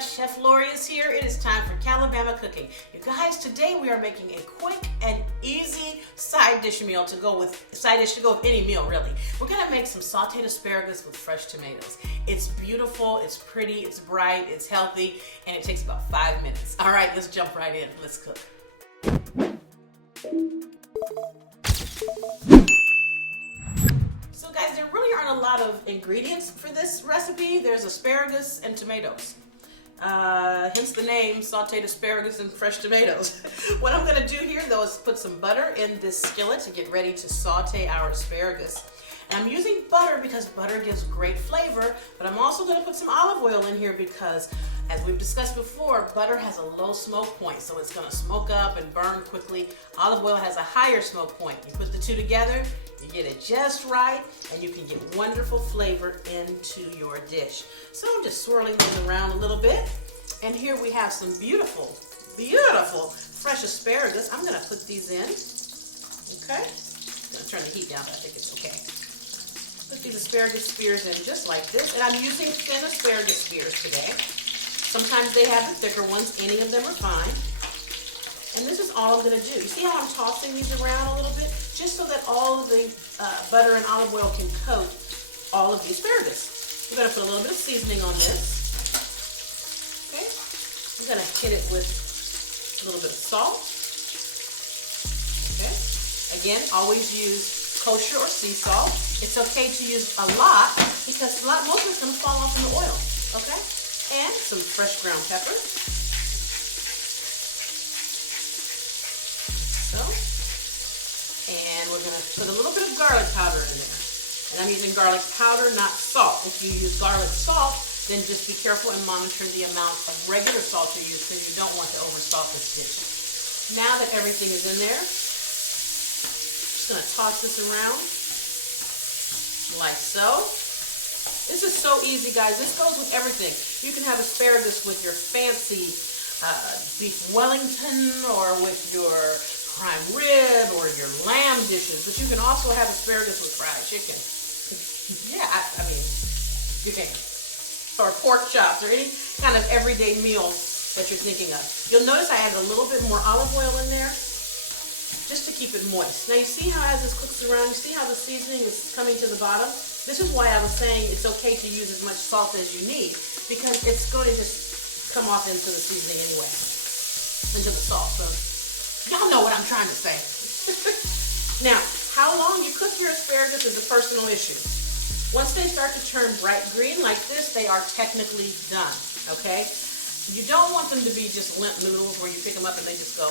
Chef Lorious here. It is time for Calabama cooking. You guys, today we are making a quick and easy side dish to go with any meal, really. We're gonna make some sauteed asparagus with fresh tomatoes. It's beautiful, it's pretty, it's bright, it's healthy, and it takes about 5 minutes. All right, let's jump right in. Let's cook. So guys, there really aren't a lot of ingredients for this recipe. There's asparagus and tomatoes. Hence the name, sauteed asparagus and fresh tomatoes. What I'm gonna do here though is put some butter in this skillet to get ready to saute our asparagus. And I'm using butter because butter gives great flavor, but I'm also gonna put some olive oil in here because, as we've discussed before, butter has a low smoke point, so it's gonna smoke up and burn quickly. Olive oil has a higher smoke point. You put the two together, you get it just right, and you can get wonderful flavor into your dish. So I'm just swirling these around a little bit. And here we have some beautiful, beautiful fresh asparagus. I'm gonna put these in, okay? I'm gonna turn the heat down, but I think it's okay. Put these asparagus spears in just like this, and I'm using thin asparagus spears today. Sometimes they have the thicker ones, any of them are fine. And this is all I'm gonna do. You see how I'm tossing these around a little bit? Just so that all of the butter and olive oil can coat all of the asparagus. We're gonna put a little bit of seasoning on this. Okay, I'm gonna hit it with a little bit of salt. Okay, again, always use kosher or sea salt. It's okay to use a lot because most of it's gonna fall off in the oil. Okay, and some fresh ground pepper. And we're going to put a little bit of garlic powder in there. And I'm using garlic powder, not salt. If you use garlic salt, then just be careful and monitor the amount of regular salt you use because you don't want to oversalt this dish. Now that everything is in there, just going to toss this around like so. This is so easy, guys. This goes with everything. You can have asparagus with your fancy beef Wellington or with your prime rib or your lamb dishes, but you can also have asparagus with fried chicken. Yeah, I mean, you can. Or pork chops or any kind of everyday meal that you're thinking of. You'll notice I added a little bit more olive oil in there just to keep it moist. Now you see how as this cooks around, you see how the seasoning is coming to the bottom? This is why I was saying it's okay to use as much salt as you need because it's going to just come off into the seasoning anyway, into the salt. So y'all know what I'm trying to say. Now, how long you cook your asparagus is a personal issue. Once they start to turn bright green like this, they are technically done, okay? You don't want them to be just limp noodles where you pick them up and they just go.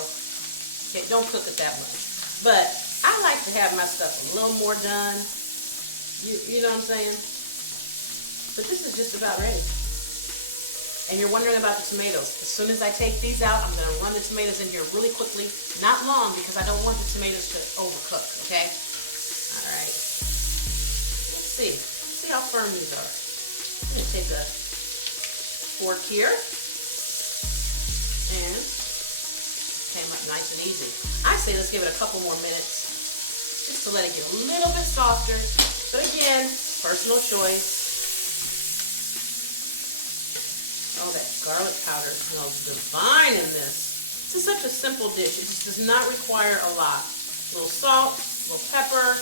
Okay, don't cook it that much. But I like to have my stuff a little more done. You know what I'm saying? But this is just about ready. And you're wondering about the tomatoes. As soon as I take these out, I'm gonna run the tomatoes in here really quickly. Not long because I don't want the tomatoes to overcook, okay? All right. Let's see. See how firm these are. I'm gonna take a fork here. And came up nice and easy. I say let's give it a couple more minutes just to let it get a little bit softer. But again, personal choice. Oh, that garlic powder smells divine in this. This is such a simple dish. It just does not require a lot. A little salt, a little pepper.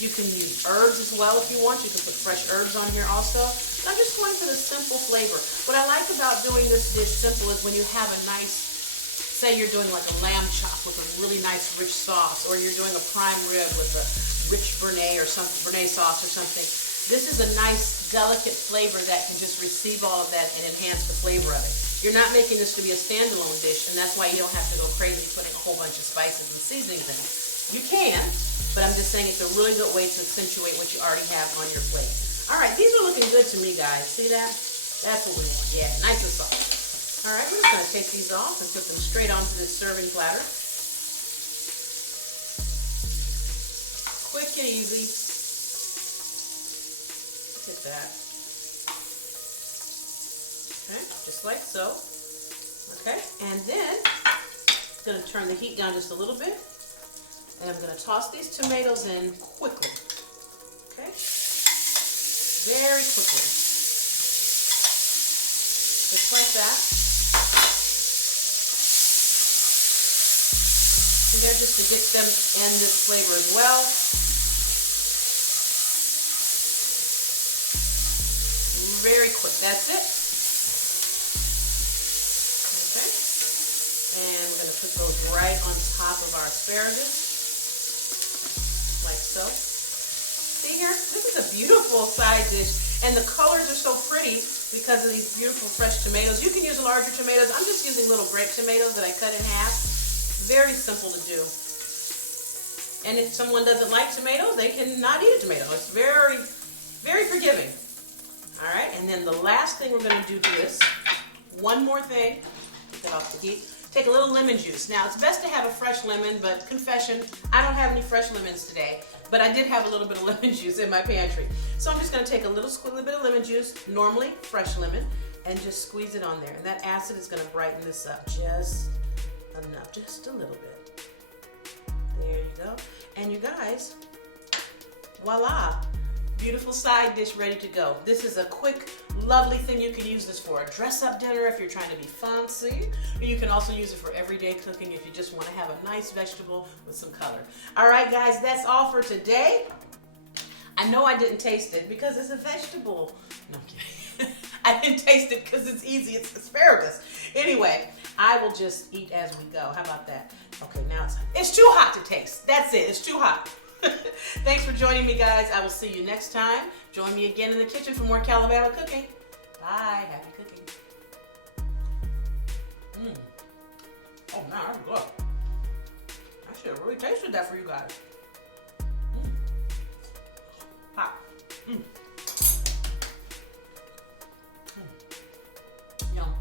You can use herbs as well if you want. You can put fresh herbs on here also. But I'm just going for the simple flavor. What I like about doing this dish simple is when you have a nice, say you're doing like a lamb chop with a really nice rich sauce, or you're doing a prime rib with a rich Béarnaise or something, Béarnaise sauce or something. This is a nice, delicate flavor that can just receive all of that and enhance the flavor of it. You're not making this to be a standalone dish, and that's why you don't have to go crazy putting a whole bunch of spices and seasonings in it. You can, but I'm just saying it's a really good way to accentuate what you already have on your plate. All right, these are looking good to me, guys. See that? That's what we want. Yeah, nice and soft. All right, we're just going to take these off and put them straight onto this serving platter. Quick and easy. Look at that. Okay, just like so. Okay, and then I'm going to turn the heat down just a little bit. And I'm going to toss these tomatoes in quickly. Okay, very quickly. just like that. And there, just to get them in this flavor as well. Very quick, that's it. Okay. And we're going to put those right on top of our asparagus. Like so. See here? This is a beautiful side dish. And the colors are so pretty because of these beautiful fresh tomatoes. You can use larger tomatoes. I'm just using little grape tomatoes that I cut in half. Very simple to do. And if someone doesn't like tomatoes, they can not eat a tomato. It's very, very forgiving. All right, and then the last thing we're going to do to this, one more thing, get off the heat, take a little lemon juice. Now, it's best to have a fresh lemon, but confession, I don't have any fresh lemons today, but I did have a little bit of lemon juice in my pantry. So I'm just going to take a little bit of lemon juice, normally fresh lemon, and just squeeze it on there. And that acid is going to brighten this up just enough, just a little bit. There you go. And you guys, voila. Beautiful side dish ready to go. This is a quick, lovely thing you can use this for a dress-up dinner if you're trying to be fancy. Or you can also use it for everyday cooking if you just want to have a nice vegetable with some color. All right, guys, that's all for today. I know I didn't taste it because it's a vegetable. No, I'm kidding. I didn't taste it because it's easy. It's asparagus. Anyway, I will just eat as we go. How about that? Okay, now it's too hot to taste. That's it. It's too hot. Thanks for joining me, guys. I will see you next time. Join me again in the kitchen for more Calabama cooking. Bye. Happy cooking. Oh, man, that's good. I should have really tasted that for you guys. Hot. Yum.